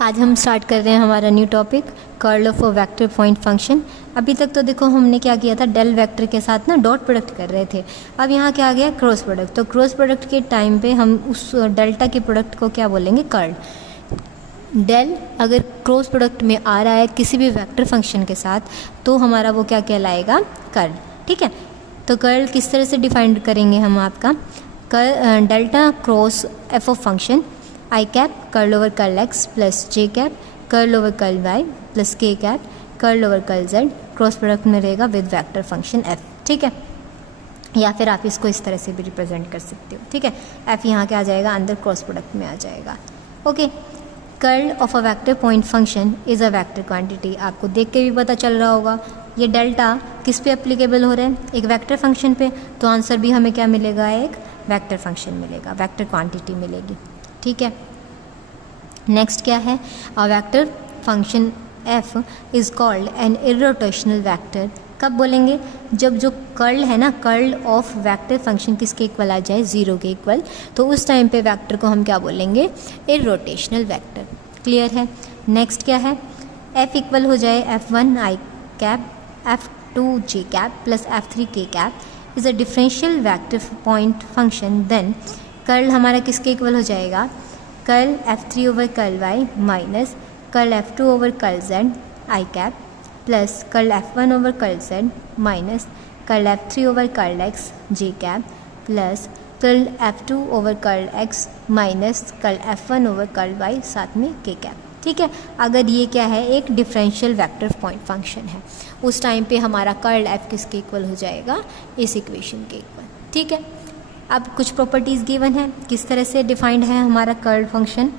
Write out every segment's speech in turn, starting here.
आज हम स्टार्ट कर रहे हैं हमारा new topic curl of a vector point function. अभी तक तो देखो हमने क्या किया था, डेल वेक्टर के साथ ना डॉट प्रोडक्ट कर रहे थे। अब यहाँ क्या आ गया, क्रॉस प्रोडक्ट। तो क्रॉस प्रोडक्ट के टाइम पे हम उस डेल्टा के प्रोडक्ट को क्या बोलेंगे, कर्ल। डेल अगर क्रॉस प्रोडक्ट में आ रहा है किसी भी वेक्टर फंक्शन के साथ तो हमारा वो क्या कहलाएगा, कर्ल। ठीक है, तो कर्ल किस तरह से डिफाइन करेंगे हम आपका, delta cross F of function I cap curl over curl X plus J cap curl over curl Y plus K cap curl over curl Z cross product में रहेगा विद वेक्टर फंक्शन एफ। ठीक है, या फिर आप इसको इस तरह से भी रिप्रेजेंट कर सकते हो। ठीक है, एफ यहाँ के आ जाएगा, अंदर क्रॉस प्रोडक्ट में आ जाएगा। Okay, curl of a vector point function is a vector quantity. आपको देख के भी पता चल रहा होगा ये डेल्टा किस पे एप्लीकेबल हो रहा है, एक वेक्टर फंक्शन पे। तो आंसर भी हमें क्या मिलेगा, एक वेक्टर फंक्शन मिलेगा, वेक्टर क्वांटिटी मिलेगी। ठीक है, नेक्स्ट क्या है, a vector function F is called an irrotational vector. कब बोलेंगे, जब जो कर्ल है ना, कर्ल ऑफ वेक्टर फंक्शन किसके इक्वल आ जाए, ज़ीरो के इक्वल, तो उस टाइम पे वेक्टर को हम क्या बोलेंगे, इर्रोटेशनल वेक्टर। क्लियर है। नेक्स्ट क्या है, एफ इक्वल हो जाए F1 I cap F2 J cap plus F3 K cap is a differential vector point function. Then curl हमारा किसके इक्वल हो जाएगा, curl F3 over curl Y minus curl F2 over curl Z I cap plus curl F1 over curl Z minus curl F3 over curl X J cap plus curl F2 over curl x minus curl F1 over curl Y साथ में के cap. ठीक है, अगर ये क्या है, एक डिफरेंशियल वेक्टर पॉइंट फंक्शन है, उस टाइम पे हमारा कर्ल एफ किसके इक्वल हो जाएगा, इस इक्वेशन के इक्वल। ठीक है, अब कुछ प्रॉपर्टीज़ गिवन है, किस तरह से डिफाइंड है हमारा कर्ल फंक्शन।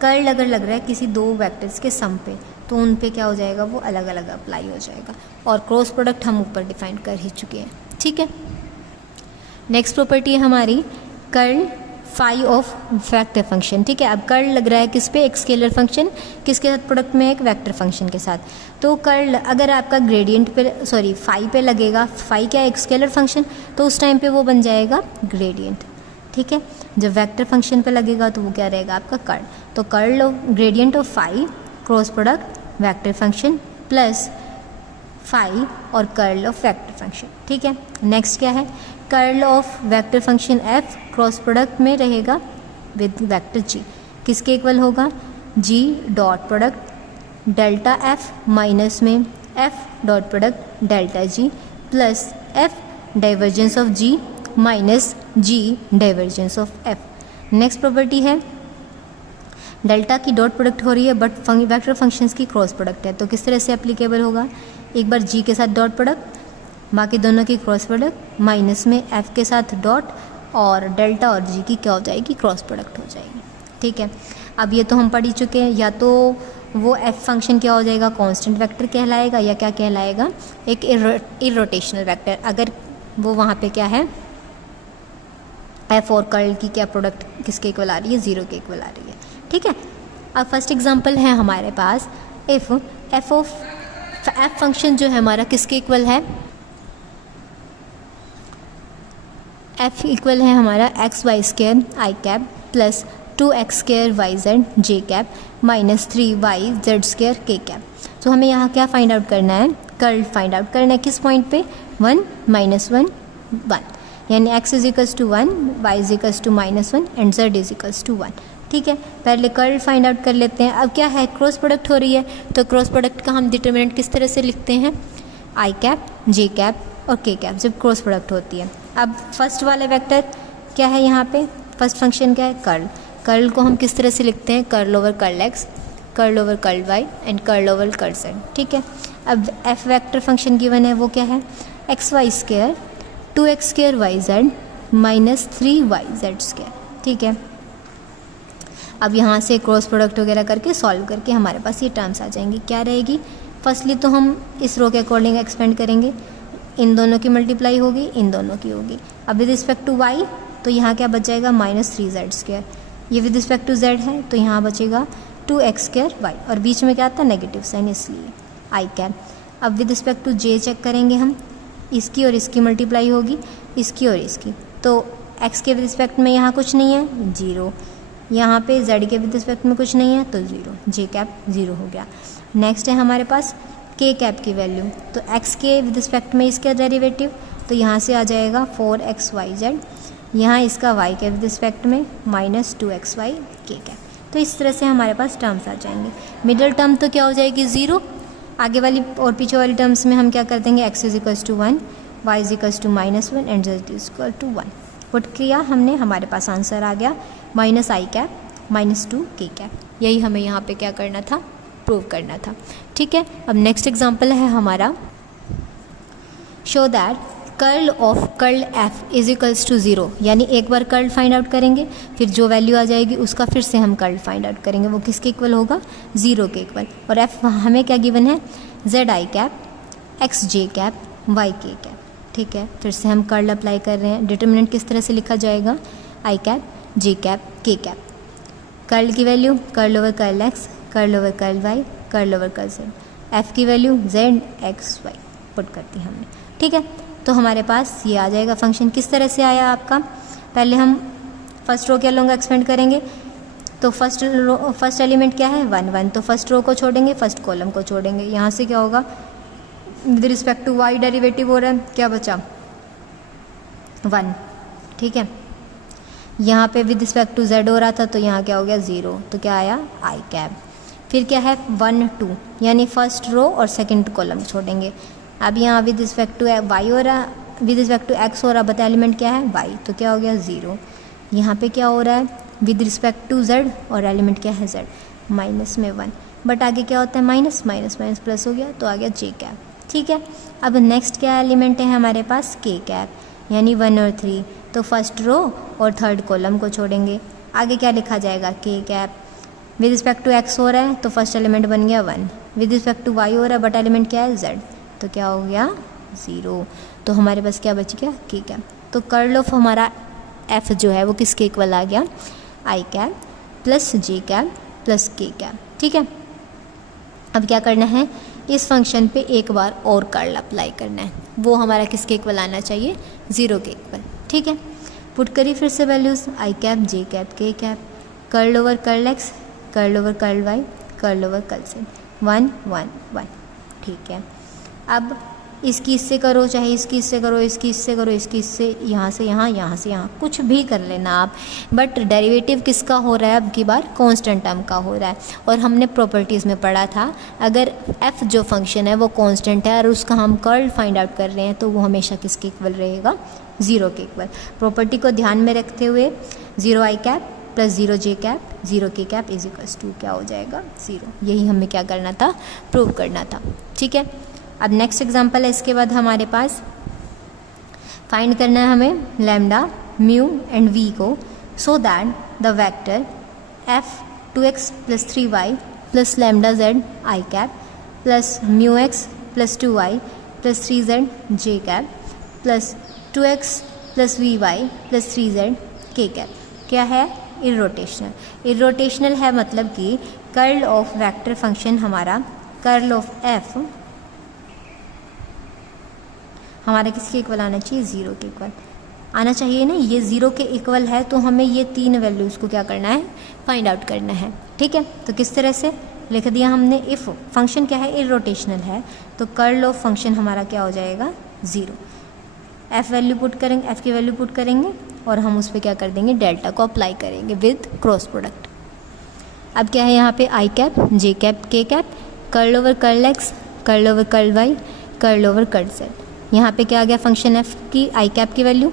कर्ल अगर लग रहा है किसी दो वेक्टर्स के सम पे तो उन पे क्या हो जाएगा, वो अलग अलग अप्लाई हो जाएगा। और क्रॉस प्रोडक्ट हम ऊपर डिफाइन कर ही चुके हैं। ठीक है, नेक्स्ट प्रॉपर्टी है हमारी curl phi of vector function. ठीक है, अब कर्ल लग रहा है किस पे, एक स्केलर फंक्शन किसके साथ, प्रोडक्ट में एक वेक्टर फंक्शन के साथ। तो कर्ल अगर आपका ग्रेडियंट पे, सॉरी फाई पे लगेगा, फाई क्या है, एक स्केलर फंक्शन, तो उस टाइम पे वो बन जाएगा ग्रेडियंट। ठीक है, जब वेक्टर फंक्शन पे लगेगा तो वो क्या रहेगा आपका कर्ल। तो curl of gradient of phi cross product vector function plus phi और कर्ल ऑफ वेक्टर फंक्शन। ठीक है, नेक्स्ट क्या है, curl of vector function F cross product में रहेगा विद वेक्टर जी, किसके इक्वल होगा, G dot product delta F minus में F dot product delta G plus F divergence of G minus G divergence of F. Next property है, delta की dot product हो रही है बट वेक्टर फंक्शंस की cross product है, तो किस तरह से एप्लीकेबल होगा, एक बार जी के साथ डॉट प्रोडक्ट, बाकी दोनों की क्रॉस प्रोडक्ट माइनस में एफ के साथ डॉट और डेल्टा और जी की क्या हो जाएगी, क्रॉस प्रोडक्ट हो जाएगी। ठीक है, अब ये तो हम पढ़ ही चुके हैं, या तो वो एफ फंक्शन क्या हो जाएगा, कांस्टेंट वेक्टर कहलाएगा, या क्या कहलाएगा, एक इर्रोटेशनल वेक्टर। अगर वो वहाँ पे क्या है, एफ और कर्ल की क्या प्रोडक्ट किसके इक्वल आ रही है, ज़ीरो के इक्वल आ रही है। ठीक है, अब फर्स्ट एग्जांपल है हमारे पास, if F of F function जो है हमारा किसके इक्वल है, एफ इक्वल है हमारा X Y square I cap plus 2x square Y Z J cap minus 3y Z square K cap. तो हमें यहाँ क्या फाइंड आउट करना है, कर्ल फाइंड आउट करना है, किस पॉइंट पे, 1 -1 1, यानी x is equals to 1, y is equals to -1 and z is equals to 1। ठीक है, पहले कर्ल फाइंड आउट कर लेते हैं। अब क्या है, क्रॉस प्रोडक्ट हो रही है, तो क्रॉस प्रोडक्ट का हम डिटरमिनेंट किस तरह से लिखते हैं, आई कैप जे कैप और के कैप जब क्रॉस प्रोडक्ट होती है। अब फर्स्ट वाले वेक्टर क्या है, यहाँ पे फर्स्ट फंक्शन क्या है, कर्ल। कर्ल को हम किस तरह से लिखते हैं, curl over curl X curl over curl Y and curl over curl Z. ठीक है, अब एफ वेक्टर फंक्शन गिवन है, वो क्या है, X Y square 2x square Y Z minus 3y Z square. ठीक है, अब यहाँ से क्रॉस प्रोडक्ट वगैरह करके सॉल्व करके हमारे पास ये टर्म्स आ जाएंगी। क्या रहेगी, फर्स्टली तो हम इस रो के अकॉर्डिंग एक्सपेंड करेंगे, इन दोनों की मल्टीप्लाई होगी, इन दोनों की होगी। अब विद रिस्पेक्ट टू y तो यहाँ क्या बच जाएगा, -3z स्क्वायर। ये विद रिस्पेक्ट टू z है तो यहाँ बचेगा 2x स्क्वायर y, और बीच में क्या आता है, नेगेटिव साइन, इसलिए आई कैप। अब with respect to j check करेंगे हम, इसकी और इसकी मल्टीप्लाई होगी, इसकी और इसकी, तो x के रिस्पेक्ट में यहाँ कुछ नहीं है, 0, यहाँ पे z के विद रिस्पेक्ट में कुछ नहीं है तो 0, j कैप 0 हो गया। नेक्स्ट है हमारे पास k कैप की वैल्यू, तो x के विद रिस्पेक्ट में इसका डेरिवेटिव, तो यहाँ से आ जाएगा 4xyz, यहाँ इसका y के विद रिस्पेक्ट में -2xy k कैप। तो इस तरह से हमारे पास टर्म्स आ जाएंगे। मिडिल टर्म तो क्या हो जाएगी 0, आगे वाली और पीछे वाली टर्म्स में हम क्या कर देंगे x = 1, y = -1 and z = 1। Put किया हमने, हमारे पास आंसर आ गया -i कैप -2 k कैप। यही हमें यहाँ पे क्या करना था, प्रूव करना था। ठीक है, अब नेक्स्ट एग्जांपल है हमारा, show that curl of curl f = 0, यानी एक बार कर्ल फाइंड आउट करेंगे, फिर जो वैल्यू आ जाएगी उसका फिर से हम कर्ल फाइंड आउट करेंगे, वो किसके इक्वल होगा, 0 के इक्वल। और f हमें क्या गिवन है, zi cap xj cap yk cap. ठीक है, फिर से हम कर्ल अप्लाई कर रहे हैं। डिटर्मिनेंट किस तरह से लिखा जाएगा, i cap j cap k cap. Curl की value curl over curl x, curl over curl y, curl over curl z। f की value z x y put कर दी हमने। ठीक है, तो हमारे पास ये आ जाएगा फंक्शन। किस तरह से आया आपका, पहले हम फर्स्ट रो के अलोंग एक्सपेंड करेंगे, तो फर्स्ट एलिमेंट क्या है 1 1, तो फर्स्ट रो को छोड़ेंगे, फर्स्ट कॉलम को छोड़ेंगे। यहाँ से क्या होगा, with respect to y derivative हो रहा है, क्या बचा 1। ठीक है, यहाँ पे विद रिस्पेक्ट टू z हो रहा था, तो यहाँ क्या हो गया 0, तो क्या आया i कैप। फिर क्या है 1 2, यानी फर्स्ट रो और सेकंड कॉलम छोड़ेंगे। अब यहाँ विद रिस्पेक्ट टू y हो रहा, विद रिस्पेक्ट टू x हो रहा, बता एलिमेंट क्या है y, तो क्या हो गया 0। यहाँ पे क्या हो रहा है, विद रिस्पेक्ट टू z और एलिमेंट क्या है z, माइनस में 1, बट आगे क्या होता है माइनस माइनस माइनस प्लस हो गया, तो आ गया j कैप। ठीक है, अब नेक्स्ट क्या एलिमेंट है हमारे पास k कैप, यानी 1 और 3, तो फर्स्ट रो और थर्ड कॉलम को छोड़ेंगे। आगे क्या लिखा जाएगा k cap, with respect to x हो रहा है तो फर्स्ट एलिमेंट बन गया 1, विद रिस्पेक्ट टू y हो रहा है बट एलिमेंट क्या है z, तो क्या हो गया 0। तो हमारे पास क्या बच गया k कैप। तो कर्ल ऑफ हमारा f जो है वो किसके इक्वल आ गया, i cap plus j cap plus k cap. ठीक है, अब क्या करना है, इस फंक्शन पे एक बार और कर्ल अप्लाई करना है, वो हमारा किसके इक्वल आना चाहिए, 0 के इक्वल। ठीक है, पुट करिए फिर से values, i cap j cap k cap, curl over curl x, curl over curl y, curl over curl z, 1 1 1। ठीक है, अब इसकी इससे करो, चाहे इसकी इससे करो, इसकी इससे करो, इसकी इससे, यहाँ से यहाँ, यहाँ से यहाँ, कुछ भी कर लेना आप, बट डेरिवेटिव किसका हो रहा है, अब की बार कांस्टेंट टर्म का हो रहा है। और हमने प्रॉपर्टीज़ में पढ़ा था, अगर f जो फंक्शन है वो कांस्टेंट है और उसका हम कर्ल फाइंड आउट कर रहे हैं, तो वो हमेशा किसके इक्वल रहेगा, 0 के इक्वल। प्रॉपर्टी को ध्यान में रखते हुए 0i cap plus 0j cap 0k cap is equals to क्या हो जाएगा 0। यही हमें क्या करना था, प्रूव करना था। ठीक है, अब नेक्स्ट एग्जांपल है, इसके बाद हमारे पास फाइंड करना है हमें लैम्डा म्यू एंड वी को, so that the vector f 2x plus 3y plus lambda z i cap plus mu x plus 2y plus 3z j cap plus 2x plus vy plus 3z k cap क्या है, irrotational. Irrotational है मतलब कि curl of vector function हमारा, curl of f हमारा किसके equal आना चाहिए, 0 के इक्वल आना चाहिए ना। ये 0 के इक्वल है, तो हमें ये 3 वैल्यूज़ को क्या करना है, फाइंड आउट करना है। ठीक है, तो किस तरह से लिख दिया हमने, इफ़ फंक्शन क्या है, इरोटेशनल है, तो कर्ल ऑफ फंक्शन हमारा क्या हो जाएगा 0। f वैल्यू पुट करेंगे, f की वैल्यू पुट करेंगे और हम उस पर क्या कर देंगे, डेल्टा को अप्लाई करेंगे विद क्रॉस प्रोडक्ट। अब क्या है यहाँ पे i cap j cap k cap, curl over curl x, curl over curl y, curl over curl z। यहाँ पे क्या आ गया, फंक्शन f की i कैप की value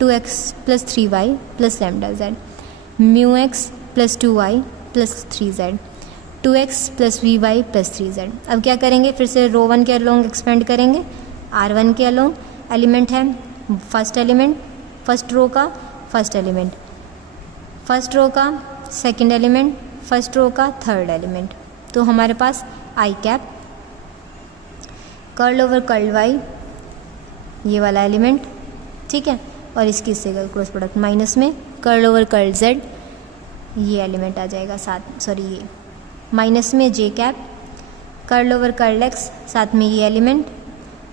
2x plus 3y plus lambda z, mu x plus 2y plus 3z, 2x plus vy plus 3z। अब क्या करेंगे, फिर से रो 1 के अलोंग एक्सपेंड करेंगे, r1 के अलोंग एलिमेंट है फर्स्ट एलिमेंट, फर्स्ट रो का फर्स्ट एलिमेंट, फर्स्ट रो का सेकंड एलिमेंट, फर्स्ट रो का थर्ड एलिमेंट। तो हमारे पास i cap curl over curl y ये वाला एलिमेंट, ठीक है, और इसकी इससे क्रॉस प्रोडक्ट माइनस में कर्ल ओवर कर्ल z ये एलिमेंट आ जाएगा साथ, सॉरी ये माइनस में j cap curl over curl x साथ में ये एलिमेंट,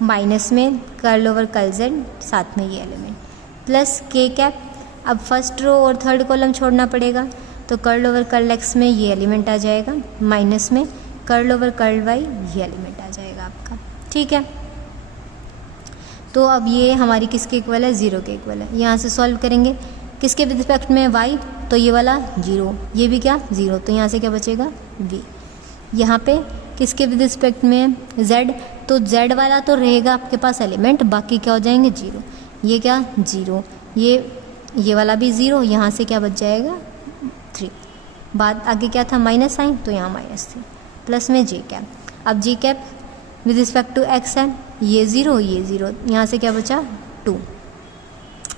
माइनस में कर्ल ओवर कर्ल z साथ में ये एलिमेंट, प्लस k कैप। अब फर्स्ट रो और थर्ड कॉलम छोड़ना पड़ेगा, तो कर्ल ओवर कर्ल एक्स में ये एलिमेंट आ जाएगा, माइनस में कर्ल ओवर कर्ल वाई ये एलिमेंट आ जाएगा आपका, ठीक है। तो अब ये हमारी किसके इक्वल है, 0 के इक्वल है। यहाँ से सॉल्व करेंगे किसके विद रिस्पेक्ट में, y, तो ये वाला 0, ये भी क्या 0, तो यहाँ से क्या बचेगा v। यहाँ पे किसके विद रिस्पेक्ट में z, तो z वाला तो रहेगा आपके पास एलिमेंट, बाकी क्या हो जाएंगे 0, ये क्या 0, ये वाला भी 0, यहाँ से क्या बच जाएगा 3। बाद आगे क्या था माइनस साइन, तो यहाँ -3 प्लस में j कैप। अब j cap with respect to x है, ये 0 ये 0, यहाँ से क्या बचा 2,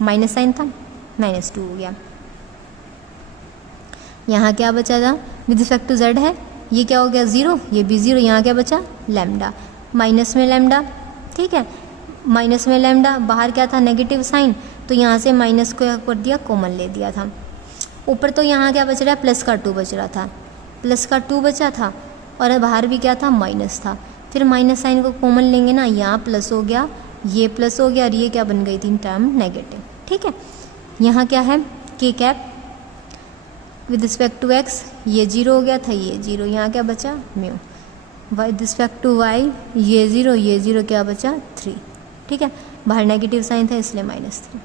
माइनस साइन था -2 हो गया। यहाँ क्या बचा था विद रिस्पेक्ट टू z है, ये क्या हो गया 0, ये भी 0, यहाँ क्या बचा लैम्डा, माइनस में लैम्डा, ठीक है, माइनस में लैम्डा, बाहर क्या था नेगेटिव साइन, तो यहाँ से माइनस को कर दिया कॉमन ले दिया था। ऊपर तो यहाँ क्या बच रहा है प्लस का 2 बच रहा था, प्लस का 2 बचा था, और बाहर भी क्या था माइनस था। फिर माइनस साइन को कॉमन लेंगे ना, यहाँ प्लस हो गया, ये प्लस हो गया, और ये क्या बन गई थी टर्म नेगेटिव, ठीक है। यहाँ क्या है K cap with respect to X, ये 0 हो गया था, ये 0, यहाँ क्या बचा म्यू, विद रिस्पेक्ट टू वाई ये 0 ये 0, क्या बचा 3, ठीक है, बाहर नेगेटिव साइन था इसलिए -3।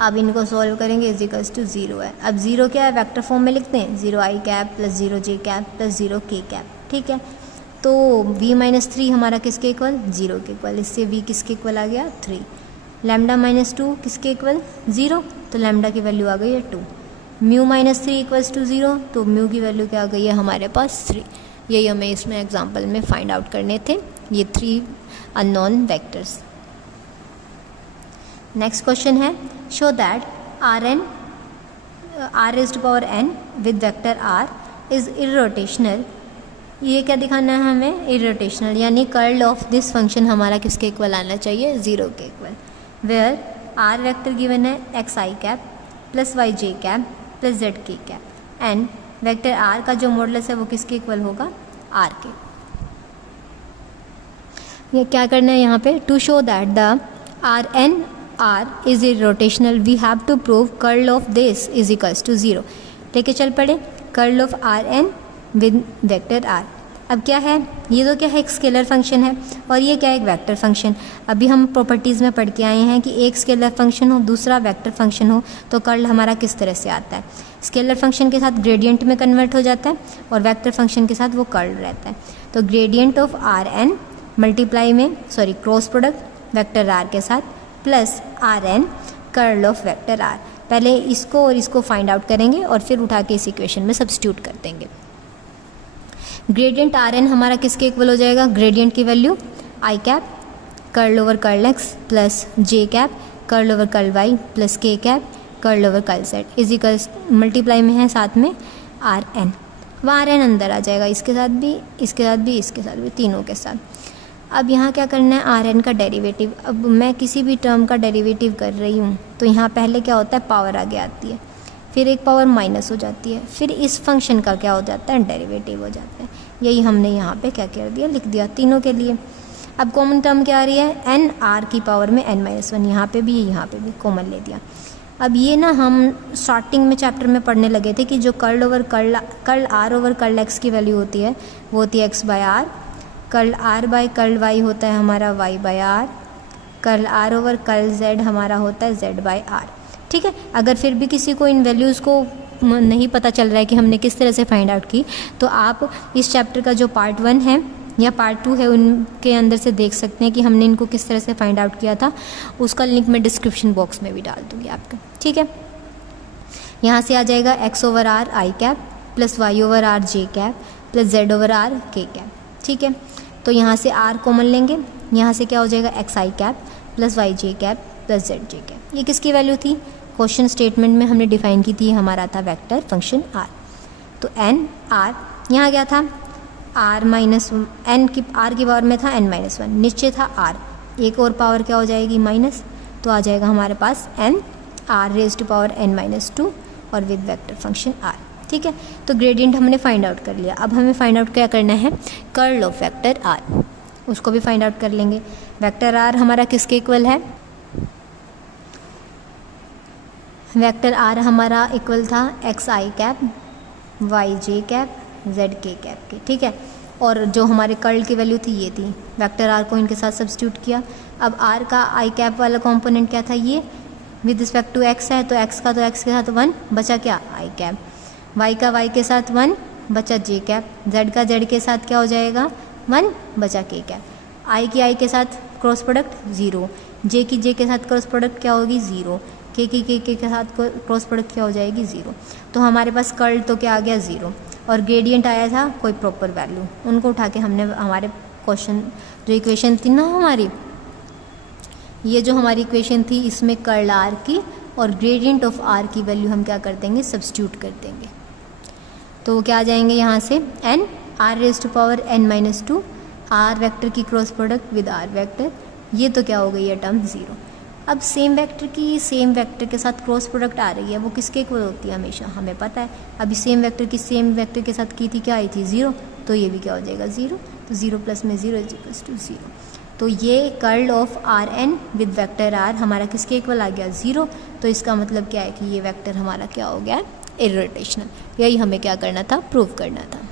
अब इनको सॉल्व करेंगे इजिकल्स टू 0 है। अब 0 क्या है वेक्टर फॉर्म में लिखते हैं, 0 i cap plus 0 j cap plus 0 k cap, ठीक है। तो v-3 हमारा किसके इक्वल 0 के इक्वल, इससे v किसके इक्वल आ गया 3, लैम्डा -2 किसके इक्वल 0, तो लैम्डा की वैल्यू आ गई है 2, म्यू -3 इक्वल्स टू 0, तो म्यू की वैल्यू क्या आ गई है हमारे पास 3। यही हमें इसमें एग्जाम्पल में फाइंड आउट करने थे, ये 3 अननोन वेक्टर्स। नेक्स्ट क्वेश्चन है show that r raised to power n with vector r is irrotational. ये क्या दिखाना है हमें, इरोटेशनल, यानी कर्ल ऑफ दिस फंक्शन हमारा किसके इक्वल आना चाहिए 0 के equal, where r vector given है x i cap plus y j cap plus z k cap, and vector r का जो मॉडुलस है वो किसके इक्वल होगा r के। ये क्या करना है यहाँ पे, to show that the r is irrotational we have to prove curl of this is equals to 0। लेके चल पड़े curl of Rn with vector r। अब क्या है, ये तो क्या है एक स्केलर फंक्शन है, और ये क्या है एक वेक्टर फंक्शन। अभी हम प्रॉपर्टीज़ में पढ़ के आए हैं कि एक स्केलर फंक्शन हो दूसरा वेक्टर फंक्शन हो तो कर्ल हमारा किस तरह से आता है, स्केलर फंक्शन के साथ ग्रेडियंट में कन्वर्ट हो जाता है और वेक्टर फंक्शन के साथ वो कर्ल रहता है। तो ग्रेडियंट ऑफ Rn मल्टीप्लाई में क्रॉस प्रोडक्ट वेक्टर r के साथ plus Rn curl of vector r। पहले इसको और इसको फाइंड आउट करेंगे और फिर उठा के इस इक्वेशन में सब्स्टिट्यूट कर देंगे। ग्रेडियंट Rn हमारा किसके इक्वल हो जाएगा, ग्रेडियंट की value i cap curl over curl x plus j cap curl over curl y plus k cap curl over curl z is equals multiply में है साथ में Rn। वह Rn अंदर आ जाएगा, इसके साथ भी इसके साथ भी इसके साथ भी, तीनों के साथ। अब यहाँ क्या करना है Rn का डेरिवेटिव। अब मैं किसी भी टर्म का डेरिवेटिव कर रही हूँ तो यहाँ पहले क्या होता है पावर आगे आती है, फिर एक पावर माइनस हो जाती है, फिर इस फंक्शन का क्या हो जाता है डेरिवेटिव हो जाता है। यही हमने यहाँ पे क्या कर दिया, लिख दिया तीनों के लिए। अब कॉमन टर्म क्या आ रही है n r की पावर में n-1, यहाँ पे भी यहाँ पे भी कॉमन ले दिया। अब ये ना हम स्टार्टिंग में चैप्टर में पढ़ने लगे थे कि जो curl over curl r over curl x की वैल्यू होती है वो होती है x by r, curl r by curl y होता है हमारा y by r, curl r over curl z हमारा होता है z बाय r। ठीक है, अगर फिर भी किसी को इन वैल्यूज़ को नहीं पता चल रहा है कि हमने किस तरह से फाइंड आउट की, तो आप इस चैप्टर का जो पार्ट 1 है या पार्ट 2 है उनके अंदर से देख सकते हैं कि हमने इनको किस तरह से फाइंड आउट किया था। उसका लिंक मैं डिस्क्रिप्शन बॉक्स में भी डाल दूँगी आपका। ठीक है, यहाँ से आ जाएगा x over r i cap plus y over r j cap plus z over r k cap. ठीक है, तो यहाँ से r कॉमन लेंगे, यहाँ से क्या हो जाएगा x i cap plus y j cap plus z j cap. ये किसकी वैल्यू थी, क्वेश्चन स्टेटमेंट में हमने डिफाइन की थी, हमारा था वेक्टर फंक्शन r। तो n r यहाँ गया था r माइनस n की r की पावर में था n-1, नीचे था r, एक और पावर क्या हो जाएगी माइनस, तो आ जाएगा हमारे पास n r raise to power n-2 और विद वेक्टर फंक्शन r। ठीक है, तो ग्रेडियंट हमने फाइंड आउट कर लिया। अब हमें फाइंड आउट क्या करना है, कर्ल ऑफ वेक्टर r, उसको भी फाइंड आउट कर लेंगे। वेक्टर r हमारा किसके इक्वल है, वेक्टर आर हमारा इक्वल था एक्स आई कैप वाई जे कैप जेड के कैप के, ठीक है। और जो हमारे कर्ल की वैल्यू थी ये थी, वेक्टर आर को इनके साथ सब्स्टिट्यूट किया। अब आर का आई कैप वाला कंपोनेंट क्या था, ये विद रिस्पेक्ट टू एक्स है, तो एक्स का तो एक्स के साथ 1 बचा क्या, आई कैप। वाई का वाई के साथ 1 बचा जे कैप। जेड का जेड के साथ क्या हो जाएगा, 1 बचा के कैप। आई की आई के साथ क्रॉस प्रोडक्ट 0, जे की जे के साथ क्रॉस प्रोडक्ट क्या होगी 0, के की के साथ क्रॉस प्रोडक्ट क्या हो जाएगी 0। तो हमारे पास कर्ल तो क्या आ गया 0, और ग्रेडियंट आया था कोई प्रॉपर वैल्यू, उनको उठा के हमने हमारे क्वेश्चन जो इक्वेशन थी ना हमारी, ये जो हमारी इक्वेशन थी इसमें कर्ल आर की और ग्रेडियंट ऑफ आर की वैल्यू हम क्या कर देंगे, सब्स्टिट्यूट कर देंगे। तो क्या आ जाएंगे यहाँ से, N R raise to power N minus 2 R vector की cross product with R vector, ये तो क्या हो गई है टर्म 0। अब सेम वेक्टर की सेम वेक्टर के साथ क्रॉस प्रोडक्ट आ रही है, वो किसके इक्वल होती है हमेशा, हमें पता है। अभी सेम वेक्टर की सेम वेक्टर के साथ की थी, क्या आई थी 0, तो ये भी क्या हो जाएगा 0। तो 0 प्लस में 0 इज इक्वल्स टू 0। तो ये curl of R N with vector R हमारा किसके इक्वल आ गया 0। तो इसका मतलब क्या है कि ये वेक्टर हमारा क्या हो गया, इर्रोटेशनल। यही हमें क्या करना था, प्रूव करना था।